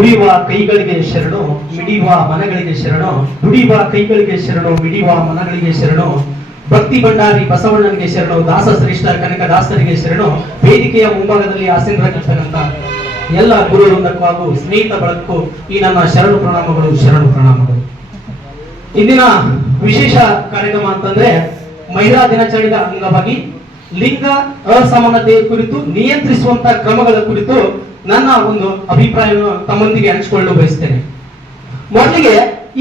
ದುಡಿಯುವ ಕೈಗಳಿಗೆ ಶರಣು, ಮಿಡಿಯುವ ಮನಗಳಿಗೆ ಶರಣು. ದುಡಿಯುವ ಕೈಗಳಿಗೆ ಶರಣು, ಮಿಡಿಯುವ ಮನಗಳಿಗೆ ಶರಣು. ಭಕ್ತಿ ಭಂಡಾರಿ ಬಸವಣ್ಣನಿಗೆ ಶರಣು, ದಾಸ ಶ್ರೇಷ್ಠ ಕನಕ ದಾಸರಿಗೆ ಶರಣು. ವೇದಿಕೆಯ ಮುಂಭಾಗದಲ್ಲಿ ಆಸೀನರಾಗಿರ್ತಕ್ಕಂಥ ಎಲ್ಲ ಗುರು ವೃಂದಕ್ಕೂ ಹಾಗೂ ಸ್ನೇಹಿತ ಬಳಗಕ್ಕೂ ಈ ನನ್ನ ಶರಣು ಪ್ರಣಾಮಗಳು, ಶರಣು ಪ್ರಣಾಮಗಳು. ಇಂದಿನ ವಿಶೇಷ ಕಾರ್ಯಕ್ರಮ ಅಂತಂದ್ರೆ ಮಹಿಳಾ ದಿನಾಚರಣೆಯ ಅಂಗವಾಗಿ ಲಿಂಗ ಅಸಮಾನತೆ ಕುರಿತು ನಿಯಂತ್ರಿಸುವಂತ ಕ್ರಮಗಳ ಕುರಿತು ನನ್ನ ಒಂದು ಅಭಿಪ್ರಾಯವನ್ನು ತಮ್ಮೊಂದಿಗೆ ಹಂಚಿಕೊಳ್ಳಲು ಬಯಸ್ತೇನೆ. ಮೊದಲಿಗೆ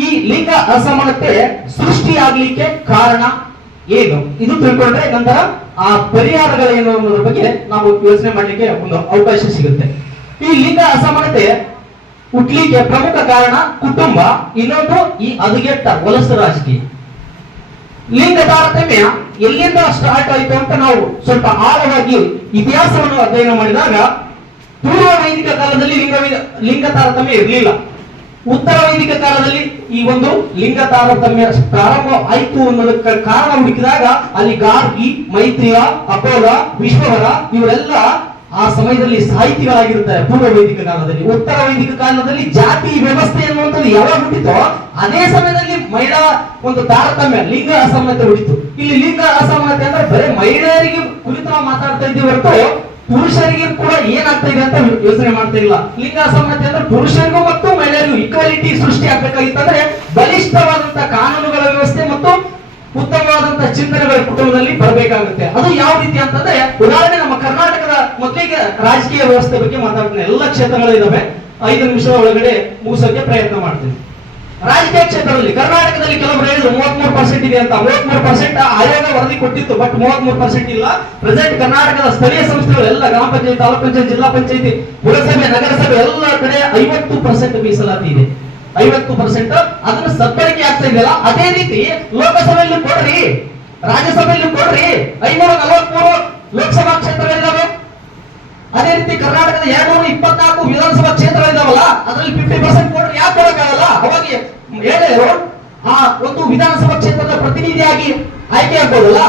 ಈ ಲಿಂಗ ಅಸಮಾನತೆ ಸೃಷ್ಟಿಯಾಗಲಿಕ್ಕೆ ಕಾರಣ ಏನು ಇದು ತಿಳ್ಕೊಂಡ್ರೆ ನಂತರ ಆ ಪರಿಹಾರಗಳೇನು ಅನ್ನೋದ್ರ ಬಗ್ಗೆ ನಾವು ಯೋಚನೆ ಮಾಡಲಿಕ್ಕೆ ಒಂದು ಅವಕಾಶ ಸಿಗುತ್ತೆ. ಈ ಲಿಂಗ ಅಸಮಾನತೆ ಹುಟ್ಟಲಿಕ್ಕೆ ಪ್ರಮುಖ ಕಾರಣ ಕುಟುಂಬ, ಇನ್ನೊಂದು ಈ ಹದಗೆಟ್ಟ ವಲಸು ರಾಜಕೀಯ. ಲಿಂಗ ತಾರತಮ್ಯ ಎಲ್ಲಿಂದ ಸ್ಟಾರ್ಟ್ ಆಯಿತು ಅಂತ ನಾವು ಸ್ವಲ್ಪ ಆಳವಾಗಿ ಇತಿಹಾಸವನ್ನು ಅಧ್ಯಯನ ಮಾಡಿದಾಗ ಪೂರ್ವ ವೈದಿಕ ಕಾಲದಲ್ಲಿ ಲಿಂಗ ತಾರತಮ್ಯ ಇರಲಿಲ್ಲ. ಉತ್ತರ ವೈದಿಕ ಕಾಲದಲ್ಲಿ ಈ ಒಂದು ಲಿಂಗ ತಾರತಮ್ಯ ಪ್ರಾರಂಭ ಆಯ್ತು ಅನ್ನೋದಕ್ಕೆ ಕಾರಣ ಹುಡುಕಿದಾಗ ಅಲ್ಲಿ ಗಾರ್ಗಿ, ಮೈತ್ರಿಯ, ಅಪೋಲ, ವಿಶ್ವವರ ಇವರೆಲ್ಲ ಆ ಸಮಯದಲ್ಲಿ ಸಾಹಿತಿಗಳಾಗಿರುತ್ತಾರೆ ಪೂರ್ವ ವೈದಿಕ ಕಾಲದಲ್ಲಿ. ಉತ್ತರ ವೈದಿಕ ಕಾಲದಲ್ಲಿ ಜಾತಿ ವ್ಯವಸ್ಥೆ ಅನ್ನುವಂಥದ್ದು ಯಾವಾಗ ಹುಟ್ಟಿತೋ ಅದೇ ಸಮಯದಲ್ಲಿ ಮಹಿಳಾ ಒಂದು ತಾರತಮ್ಯ ಲಿಂಗ ಅಸಮಾನತೆ ಹುಟ್ಟಿತು. ಇಲ್ಲಿ ಲಿಂಗ ಅಸಮಾನತೆ ಅಂದ್ರೆ ಬರೀ ಮಹಿಳೆಯರಿಗೆ ಕುರಿತು ನಾವು ಮಾತಾಡ್ತಾ ಇದ್ದೀವಿ ಹೊರತು ಪುರುಷರಿಗೆ ಕೂಡ ಏನಾಗ್ತಾ ಇದೆ ಅಂತ ಯೋಚನೆ ಮಾಡ್ತಾ ಇಲ್ಲ. ಲಿಂಗ ಅಸಮಾನತೆ ಅಂದ್ರೆ ಪುರುಷರಿಗೂ ಮತ್ತು ಮಹಿಳೆಯರಿಗೂ ಈಕ್ವಾಲಿಟಿ ಸೃಷ್ಟಿ ಆಗ್ಬೇಕಾಗಿತ್ತಂದ್ರೆ ಬಲಿಷ್ಠವಾದಂತಹ ಕಾನೂನುಗಳ ವ್ಯವಸ್ಥೆ ಮತ್ತು ಉತ್ತಮವಾದಂತಹ ಚಿಂತನೆಗಳ ಕುಟುಂಬದಲ್ಲಿ ಬರಬೇಕಾಗುತ್ತೆ. ಅದು ಯಾವ ರೀತಿ ಅಂತಂದ್ರೆ ಉದಾಹರಣೆ ನಮ್ಮ ಕರ್ನಾಟಕದ ಮೊದಲಿಗೆ ರಾಜಕೀಯ ವ್ಯವಸ್ಥೆ ಬಗ್ಗೆ ಮಾತಾಡ್ತೀನಿ. ಎಲ್ಲ ಕ್ಷೇತ್ರಗಳು ಇದಾವೆ, 5 ನಿಮಿಷದ ಒಳಗಡೆ ಮುಗಿಸೋಕೆ ಪ್ರಯತ್ನ ಮಾಡ್ತೀನಿ. ರಾಜಕೀಯ ಕ್ಷೇತ್ರದಲ್ಲಿ ಕರ್ನಾಟಕದಲ್ಲಿ ಕೆಲವರು ಹೇಳಿದ್ರು 33% ಇದೆ ಅಂತ. 33% ಆಯೋಗ ವರದಿ ಕೊಟ್ಟಿತ್ತು, ಬಟ್ 33% ಇಲ್ಲ. ಪ್ರೆಸೆಂಟ್ ಕರ್ನಾಟಕದ ಸ್ಥಳೀಯ ಸಂಸ್ಥೆಗಳು ಎಲ್ಲ ಗ್ರಾಮ ಪಂಚಾಯತ್, ತಾಲೂಕ್ ಪಂಚಾಯತ್, ಜಿಲ್ಲಾ ಪಂಚಾಯತಿ, ಪುರಸಭೆ, ನಗರಸಭೆ ಎಲ್ಲ ಕಡೆ 50% ಮೀಸಲಾತಿ ಇದೆ. 50% ಅದನ್ನ ಸದ್ಬಳಕೆ ಆಗ್ತಾ ಇದೆಯಲ್ಲ, ಅದೇ ರೀತಿ ಲೋಕಸಭೆಯಲ್ಲಿ ಕೊಡ್ರಿ, ರಾಜ್ಯಸಭೆಯಲ್ಲಿ ಕೊಡ್ರಿ. 543 ಲೋಕಸಭಾ ಕ್ಷೇತ್ರಗಳಿದ್ದಾವೆ. ಅದೇ ರೀತಿ ಕರ್ನಾಟಕದ 224 ವಿಧಾನಸಭಾ ಕ್ಷೇತ್ರಗಳಿದಾವಲ್ಲ, ಅದರಲ್ಲಿ 50% ಕೊಡ್ರಿ. ಯಾಕೆ ಕೊಡಕ್ಕಾಗಲ್ಲ? ಅವಾಗ ಹೇಳಿದ್ರು ಆ ಒಂದು ವಿಧಾನಸಭಾ ಕ್ಷೇತ್ರದ ಪ್ರತಿನಿಧಿಯಾಗಿ ಆಯ್ಕೆ ಆಗ್ಬೋದಲ್ಲ.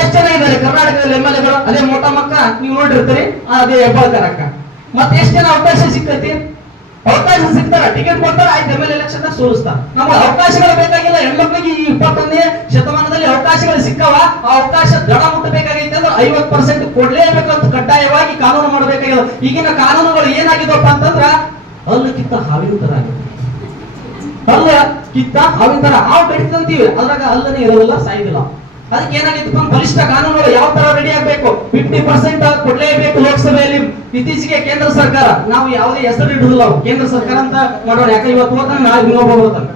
ಎಷ್ಟು ಜನ ಇದ್ದಾರೆ ಕರ್ನಾಟಕದಲ್ಲಿ MLA ಗಳು? ಅದೇ ಮೋಟಮ್ಮಕ್ಕ ನೀವು ನೋಡಿರ್ತೀರಿ, ಅದೇ ಹೆಬ್ಬಾಳ್ಕರ್ ಅಕ್ಕ. ಮತ್ತೆ ಎಷ್ಟು ಜನ ಅವಕಾಶ ಸಿಕ್ಕತಿ? ಅವಕಾಶ ಸಿಗ್ತಾರ, ಟಿಕೆಟ್ ಕೊಡ್ತಾರ, ಆಯ್ತು MLA ಎಲೆಕ್ಷನ್ ಸೋಲಿಸ್ತಾರ. ನಮ್ಗೆ ಅವಕಾಶಗಳು ಬೇಕಾಗಿಲ್ಲ. ಹೆಣ್ಮಕ್ಳಿಗೆ ಈ 21ನೇ ಶತಮಾನದಲ್ಲಿ ಅವಕಾಶಗಳು ಸಿಕ್ಕವ. ಆ ಅವಕಾಶ ದಡ ಮುಟ್ಟಬೇಕಾಗೈತೆ ಅಂದ್ರೆ 50% ಕೊಡ್ಲೇಬೇಕಂತ ಕಡ್ಡಾಯವಾಗಿ ಕಾನೂನು ಮಾಡಬೇಕಾಗಿಲ್ಲ. ಈಗಿನ ಕಾನೂನುಗಳು ಏನಾಗಿದಪ್ಪ ಅಂತಂದ್ರ ಹಲ್ಲು ಕಿತ್ತ ಹಾವಿನ ತರ ಆಗಿದೆ. ಹಲ್ಲ ಕಿತ್ತ ಹಾವಿನ ತರ ಹಾವು ಕಡಿತಂತೀವಿ, ಅದ್ರಾಗ ಹಲ್ಲನೇ ಇರೋದಿಲ್ಲ, ಸಾಯುದಿಲ್ಲ. ಅದಕ್ಕೆ ಏನಾಗಿತ್ತು? ಬಲಿಷ್ಠ ಕಾನೂನುಗಳು ಯಾವ ತರ ರೆಡಿ ಆಗ್ಬೇಕು? 50% ಕೊಡ್ಲೇಬೇಕು ಲೋಕಸಭೆಯಲ್ಲಿ. ಇತ್ತೀಚೆಗೆ ಕೇಂದ್ರ ಸರ್ಕಾರ, ನಾವು ಯಾವುದೇ ಹೆಸರು ಇಡುದಿಲ್ಲ, ಕೇಂದ್ರ ಸರ್ಕಾರ ಅಂತ ಮಾಡೋಣ. ಯಾಕೆ ಇವತ್ತು ಹೋಗ್ತಾನೆ, ನಾಳೆ ಇನ್ನೊಬ್ಬ ಹೋಗ್ತಾನೆ.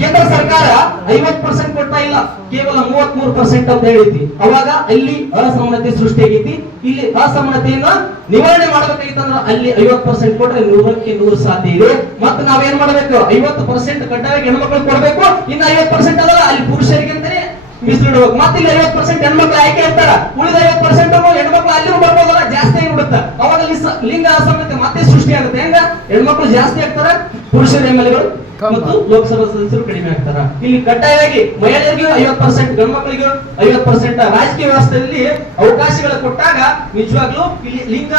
ಕೇಂದ್ರ ಸರ್ಕಾರ 50% ಕೊಡ್ತಾ ಇಲ್ಲ, ಕೇವಲ 33% ಅಂತ ಹೇಳಿತಿ. ಅವಾಗ ಅಲ್ಲಿ ಅಸಮಾನತೆ ಸೃಷ್ಟಿ ಆಗೈತಿ. ಇಲ್ಲಿ ಅಸಮಾನತೆಯನ್ನ ನಿವಾರಣೆ ಮಾಡಬೇಕಾಗಿತ್ತಂದ್ರೆ ಅಲ್ಲಿ 50% ಕೊಟ್ರೆ 100ಕ್ಕೆ 100 ಸಾಧ್ಯ ಇದೆ. ಮತ್ತೆ ನಾವೇನ್ ಮಾಡಬೇಕು? 50% ಕಡ್ಡಾಯವಾಗಿ ಹೆಣ್ಮಕ್ಳು ಕೊಡ್ಬೇಕು. ಇನ್ನು 50% ಅದಲ್ಲ, ಅಲ್ಲಿ ಪುರುಷರಿಗೆ ಅಂತಾನೆ ಮೀಸಲಿಡಬೇಕು. ಮತ್ತೆ ಇಲ್ಲಿ 50% ಹೆಣ್ಮಕ್ಳು ಆಯ್ಕೆ ಇರ್ತಾರ, ಉಳಿದ 50% ಹೆಣ್ಮಕ್ಳು ಅಲ್ಲಿಯೂ ಬರ್ಬೋದಲ್ಲ, ಜಾಸ್ತಿ ಆಗಿಬಿಡುತ್ತೆ. ಅವಾಗ ಲಿಂಗ ಅಸಮಾನತೆ ಮತ್ತೆ ಸೃಷ್ಟಿ ಆಗುತ್ತೆ. ಹೆಂಗ? ಹೆಣ್ಮಕ್ಳು ಜಾಸ್ತಿ ಆಗ್ತಾರ, ಪುರುಷರ MLA ಗಳು ಮತ್ತು ಲೋಕಸಭಾ ಸದಸ್ಯರು ಕಡಿಮೆ ಆಗ್ತಾರ. ಇಲ್ಲಿ ಕಡ್ಡಾಯವಾಗಿ ಮಹಿಳೆಯರಿಗೂ 50%, ಗಂಡ್ಮಕ್ಳಿಗೂ 50% ರಾಜಕೀಯ ವ್ಯವಸ್ಥೆಯಲ್ಲಿ ಅವಕಾಶಗಳು ಕೊಟ್ಟಾಗ ನಿಜವಾಗ್ಲೂ ಇಲ್ಲಿ ಲಿಂಗ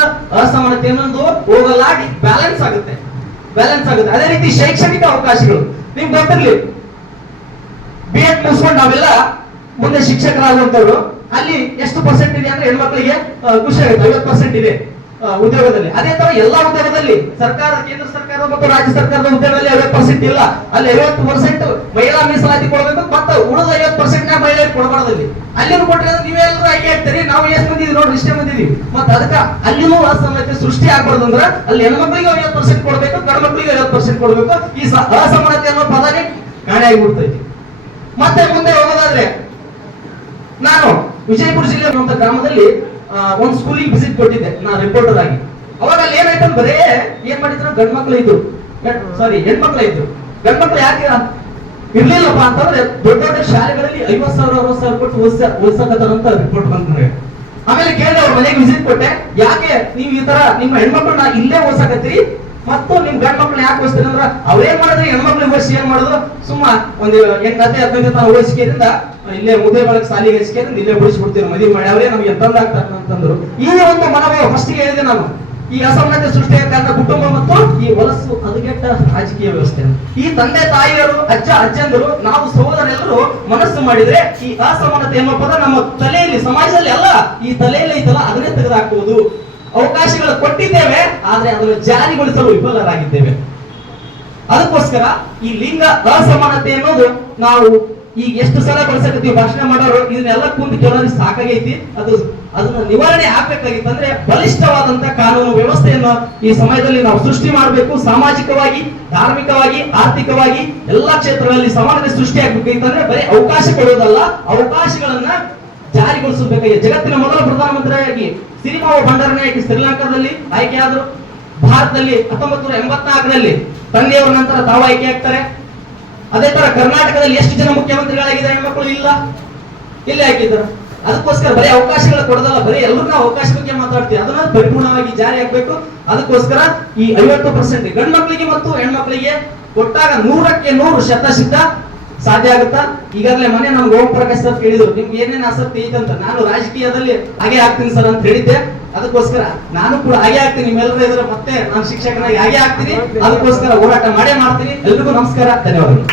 ಅಸಮಾನತೆ ಅನ್ನೋದು ಹೋಗಲಾಡಿ ಬ್ಯಾಲೆನ್ಸ್ ಆಗುತ್ತೆ. ಅದೇ ರೀತಿ ಶೈಕ್ಷಣಿಕ ಅವಕಾಶಗಳು ನಿಮ್ಗೆ ಗೊತ್ತಿರ್ಲಿ, B.Ed ಮುಗಿಸ್ಕೊಂಡು ನಾವೆಲ್ಲ ಮುಂದೆ ಶಿಕ್ಷಕರಾಗುವಂತವ್ರು, ಅಲ್ಲಿ ಎಷ್ಟು % ಇದೆ ಅಂದ್ರೆ ಹೆಣ್ಮಕ್ಳಿಗೆ ಖುಷಿ ಆಗುತ್ತೆ, 50% ಇದೆ ಉದ್ಯೋಗದಲ್ಲಿ. ಅದೇ ತರ ಎಲ್ಲಾ ಉದ್ಯೋಗದಲ್ಲಿ ಸರ್ಕಾರ, ಕೇಂದ್ರ ಸರ್ಕಾರ ಮತ್ತು ರಾಜ್ಯ ಸರ್ಕಾರದ ಉದ್ಯೋಗದಲ್ಲಿ 50% ಇಲ್ಲ. ಅಲ್ಲಿ 50% ಮಹಿಳಾ ಮೀಸಲಾತಿ ಕೊಡಬೇಕು, ಮತ್ತೆ ಉಳಿದ 50% ಮಹಿಳೆಯರಿಗೆ ಕೊಡಬಾರ್ದಲ್ಲಿ. ಅಲ್ಲಿನೂ ಕೊಟ್ಟರೆ ನೀವೆಲ್ಲರೂ ಆಯ್ಕೆ ಆಗ್ತೀರಿ, ನಾವು ಎಷ್ಟು ಮಂದಿ ಇದೀವಿ ನೋಡ್ರಿ, ಇಷ್ಟೇ ಮಂದಿ ಇದೀವಿ. ಮತ್ತೆ ಅದಕ್ಕೆ ಅಲ್ಲಿನೂ ಅಸಮಾನತೆ ಸೃಷ್ಟಿ ಆಗ್ಬಾರ್ದು ಅಂದ್ರೆ ಅಲ್ಲಿ ಹೆಣ್ಮಕ್ಳಿಗೆ 50% ಕೊಡ್ಬೇಕು, ಗಂಡು ಮಕ್ಕಳಿಗೆ 50% ಕೊಡ್ಬೇಕು. ಈ ಅಸಮಾನತೆ ಅನ್ನೋ ಪದನೇ ಕಾಣೆ ಆಗಿಬಿಡ್ತೈತಿ. ಮತ್ತೆ ಮುಂದೆ ಹೋಗೋದಾದ್ರೆ, ನಾನು ವಿಜಯಪುರ ಜಿಲ್ಲೆ ಅನ್ನುವಂಥ ಗ್ರಾಮದಲ್ಲಿ ಒಂದು ಸ್ಕೂಲಿಗೆ ವಿಸಿಟ್ ಕೊಟ್ಟಿದ್ದೆ ನಾನು ರಿಪೋರ್ಟರ್ ಆಗಿ. ಅವಾಗ ಅಲ್ಲಿ ಏನಾಯ್ತು ಬರೇ ಏನ್ ಮಾಡಿದ್ರು, ಹೆಣ್ಮಕ್ಳು ಇದ್ರು. ಗಂಡ್ಮಕ್ಳು ಯಾಕೆ ಇರ್ಲಿಲ್ಲಪ್ಪ ಅಂತಂದ್ರೆ ದೊಡ್ಡ ಶಾಲೆಗಳಲ್ಲಿ 50,000 60,000 ಕೊಟ್ಟು ಓದಿಸಕತ್ತಾರಂತ ರಿಪೋರ್ಟ್ ಬಂದ್ರೆ. ಆಮೇಲೆ ಕೇಳಿದೆ, ಅವ್ರ ಮನೆಗೆ ವಿಸಿಟ್ ಕೊಟ್ಟೆ, ಯಾಕೆ ನೀವು ಈ ತರ ನಿಮ್ಮ ಹೆಣ್ಮಕ್ಳನ್ನ ಇಲ್ಲೇ ಓದ್ಸಕತ್ತೀರಿ ಮತ್ತು ನಿಮ್ ಗಂಡ ಮಕ್ಳನ್ನ ಯಾಕೆ ಓದಿಸ್ತೀರಿ ಅಂದ್ರೆ, ಅವ್ರೇನ್ ಮಾಡಿದ್ರೆ ಹೆಣ್ಮಕ್ಳಿಗೆ ಓದಿಸಿ ಏನ್ ಮಾಡೋದು, ಸುಮ್ಮ ಒಂದು 8-10-15 ತನ ಓದಿಸಿಕೆಯಿಂದ ಇಲ್ಲೇ ಮುದ್ದೆ ಬಳಕ ಸಾಲಿಗೆ ಹಚ್ಚಿಕೆಯಿಂದ ಇಲ್ಲೇ ಬಿಡಿಸ್ಬಿಡ್ತೀವಿ, ಮದುವೆ ಮಾಡಿ ಅವರೇ ನಮ್ಗೆ ತಂದಾಗ್ತಾರೆ ಅಂತಂದ್ರು. ಈ ಒಂದು ಮನೋಭಾವ ಫಸ್ಟ್ ಗೆ ಹೇಳಿದೆ ನಾನು. ಈ ಅಸಮಾನತೆ ಸೃಷ್ಟಿಗೆ ಕಾರಣ ಕುಟುಂಬ ಮತ್ತು ಈ ಹೊಲಸು ಹದಗೆಟ್ಟ ರಾಜಕೀಯ ವ್ಯವಸ್ಥೆ. ಈ ತಂದೆ ತಾಯಿಯರು, ಅಜ್ಜ ಅಜ್ಜಂದರು, ನಾವು ಸಹೋದರೆಲ್ಲರೂ ಮನಸ್ಸು ಮಾಡಿದ್ರೆ ಈ ಅಸಮಾನತೆ ಎನ್ನುವ ಪದ ನಮ್ಮ ತಲೆಯಲ್ಲಿ, ಸಮಾಜದಲ್ಲಿ ಅಲ್ಲ, ಈ ತಲೆಯಲ್ಲಿ ಐತಲ್ಲ ಅದನ್ನೇ ತೆಗೆದುಹಾಕುವುದು. ಅವಕಾಶಗಳು ಕೊಟ್ಟಿದ್ದೇವೆ, ಆದ್ರೆ ಅದನ್ನು ಜಾರಿಗೊಳಿಸಲು ವಿಫಲರಾಗಿದ್ದೇವೆ. ಅದಕ್ಕೋಸ್ಕರ ಈ ಲಿಂಗ ಅಸಮಾನತೆ ಅನ್ನೋದು ನಾವು ಈಗ ಎಷ್ಟು ಸಲ ಬಳಸಕತ್ತೀವಿ, ಭಾಷಣ ಮಾಡೋರು ಇದನ್ನೆಲ್ಲ ಕುಂತು ಕೆಲವರಿಗೆ ಸಾಕಾಗೈತಿ. ಅದನ್ನ ನಿವಾರಣೆ ಆಗ್ಬೇಕಾಗಿತ್ತು ಅಂದ್ರೆ ಬಲಿಷ್ಠವಾದಂತ ಕಾನೂನು ವ್ಯವಸ್ಥೆಯನ್ನು ಈ ಸಮಯದಲ್ಲಿ ನಾವು ಸೃಷ್ಟಿ ಮಾಡಬೇಕು. ಸಾಮಾಜಿಕವಾಗಿ, ಧಾರ್ಮಿಕವಾಗಿ, ಆರ್ಥಿಕವಾಗಿ ಎಲ್ಲಾ ಕ್ಷೇತ್ರಗಳಲ್ಲಿ ಸಮಾನತೆ ಸೃಷ್ಟಿ ಆಗ್ಬೇಕಾಗಿತ್ತಂದ್ರೆ ಬರೀ ಅವಕಾಶ ಕೊಡೋದಲ್ಲ, ಅವಕಾಶಗಳನ್ನ ಜಾರಿಗೊಳಿಸಬೇಕಾಗಿದೆ. ಜಗತ್ತಿನ ಮೊದಲ ಪ್ರಧಾನಮಂತ್ರಿಯಾಗಿ ಸಿರಿಮಾವ ಭಂಡಾರನಾಯಕಿ ಶ್ರೀಲಂಕಾದಲ್ಲಿ ಆಯ್ಕೆಯಾದರು. ಭಾರತದಲ್ಲಿ 1984ರಲ್ಲಿ ತಂದೆಯವರ ನಂತರ ತಾವು ಆಯ್ಕೆ ಆಗ್ತಾರೆ. ಅದೇ ತರ ಕರ್ನಾಟಕದಲ್ಲಿ ಎಷ್ಟು ಜನ ಮುಖ್ಯಮಂತ್ರಿಗಳಾಗಿದ್ದಾರೆ ಹೆಣ್ಮಕ್ಳು? ಇಲ್ಲ, ಇಲ್ಲಿ ಹಾಕಿದ್ರು. ಅದಕ್ಕೋಸ್ಕರ ಬರೀ ಅವಕಾಶಗಳು ಕೊಡೋದಲ್ಲ, ಬರೀ ಎಲ್ಲರೂ ನಾವು ಅವಕಾಶ ಬಗ್ಗೆ ಮಾತಾಡ್ತೀವಿ, ಅದನ್ನ ಪರಿಪೂರ್ಣವಾಗಿ ಜಾರಿ ಆಗ್ಬೇಕು. ಅದಕ್ಕೋಸ್ಕರ ಈ 50% ಗಂಡು ಮಕ್ಕಳಿಗೆ ಮತ್ತು ಹೆಣ್ಮಕ್ಳಿಗೆ ಕೊಟ್ಟಾಗ 100ಕ್ಕೆ 100 ಶತಸಿದ್ಧ ಸಾಧ್ಯ ಆಗುತ್ತಾ? ಈಗಾಗಲೇ ಮನೆ ನಮ್ಗೆ ಓಂ ಪ್ರಕಾಶ್ ಸರ್ ಕೇಳಿದ್ರು, ನಿಮ್ಗೆ ಏನೇನು ಆಸಕ್ತಿ ಐತಂತ. ನಾನು ರಾಜಕೀಯದಲ್ಲಿ ಹಾಗೆ ಆಗ್ತೀನಿ ಸರ್ ಅಂತ ಹೇಳಿದ್ದೆ. ಅದಕ್ಕೋಸ್ಕರ ನಾನು ಕೂಡ ಹಾಗೆ ಆಗ್ತೀನಿ, ನಿಮ್ಮೆಲ್ಲರೂ ಇದ್ರೆ ಮತ್ತೆ ನಾನು ಶಿಕ್ಷಕನಾಗಿ ಹಾಗೆ ಆಗ್ತೀನಿ. ಅದಕ್ಕೋಸ್ಕರ ಹೋರಾಟ ಮಾಡೇ ಮಾಡ್ತೀನಿ. ಎಲ್ರಿಗೂ ನಮಸ್ಕಾರ, ಧನ್ಯವಾದಗಳು.